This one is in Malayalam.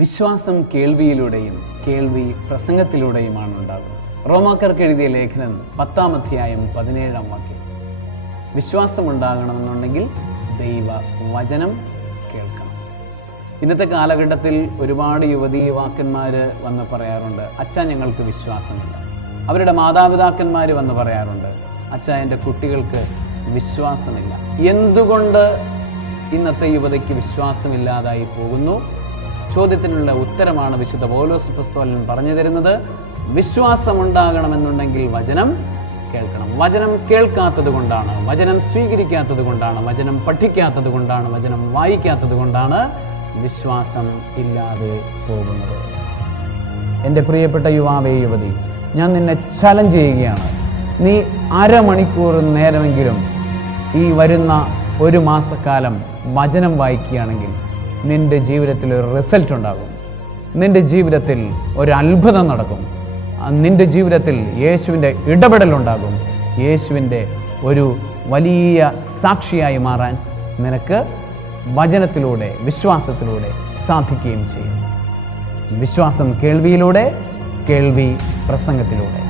വിശ്വാസം കേൾവിയിലൂടെയും കേൾവി പ്രസംഗത്തിലൂടെയുമാണ് ഉണ്ടാകുന്നത്. റോമാക്കാർക്ക് എഴുതിയ ലേഖനം 10-ാം അധ്യായം 17-ാം വാക്യം. വിശ്വാസം ഉണ്ടാകണമെന്നുണ്ടെങ്കിൽ ദൈവ വചനം കേൾക്കണം. ഇന്നത്തെ കാലഘട്ടത്തിൽ ഒരുപാട് യുവതീ-യുവാക്കന്മാർ വന്ന് പറയാറുണ്ട്, അച്ഛാ ഞങ്ങൾക്ക് വിശ്വാസമില്ല. അവരുടെ മാതാപിതാക്കന്മാർ വന്ന് പറയാറുണ്ട്, അച്ഛാ എൻ്റെ കുട്ടികൾക്ക് വിശ്വാസമില്ല. എന്തുകൊണ്ട് ഇന്നത്തെ യുവതയ്ക്ക് വിശ്വാസമില്ലാതായി പോകുന്നു? ചോദ്യത്തിനുള്ള ഉത്തരമാണ് വിശുദ്ധ പൗലോസ് അപ്പോസ്തലൻ പറഞ്ഞു തരുന്നത്. വിശ്വാസമുണ്ടാകണമെന്നുണ്ടെങ്കിൽ വചനം കേൾക്കണം. വചനം കേൾക്കാത്തത് കൊണ്ടാണ്, വചനം സ്വീകരിക്കാത്തത് കൊണ്ടാണ്, വചനം പഠിക്കാത്തത് കൊണ്ടാണ്, വചനം വായിക്കാത്തത് കൊണ്ടാണ് വിശ്വാസം ഇല്ലാതെ പോകുന്നത്. എൻ്റെ പ്രിയപ്പെട്ട യുവാവേ, യുവതി, ഞാൻ നിന്നെ ചലഞ്ച് ചെയ്യുകയാണ്. നീ അരമണിക്കൂർ നേരമെങ്കിലും ഈ വരുന്ന ഒരു മാസക്കാലം വചനം വായിക്കുകയാണെങ്കിൽ നിൻ്റെ ജീവിതത്തിൽ ഒരു റിസൾട്ട് ഉണ്ടാകും. നിൻ്റെ ജീവിതത്തിൽ ഒരു അത്ഭുതം നടക്കും. നിൻ്റെ ജീവിതത്തിൽ യേശുവിൻ്റെ ഇടപെടലുണ്ടാകും. യേശുവിൻ്റെ ഒരു വലിയ സാക്ഷിയായി മാറാൻ നിനക്ക് വചനത്തിലൂടെ, വിശ്വാസത്തിലൂടെ സാധിക്കുകയും ചെയ്യും. വിശ്വാസം കേൾവിയിലൂടെ, കേൾവി പ്രസംഗത്തിലൂടെ.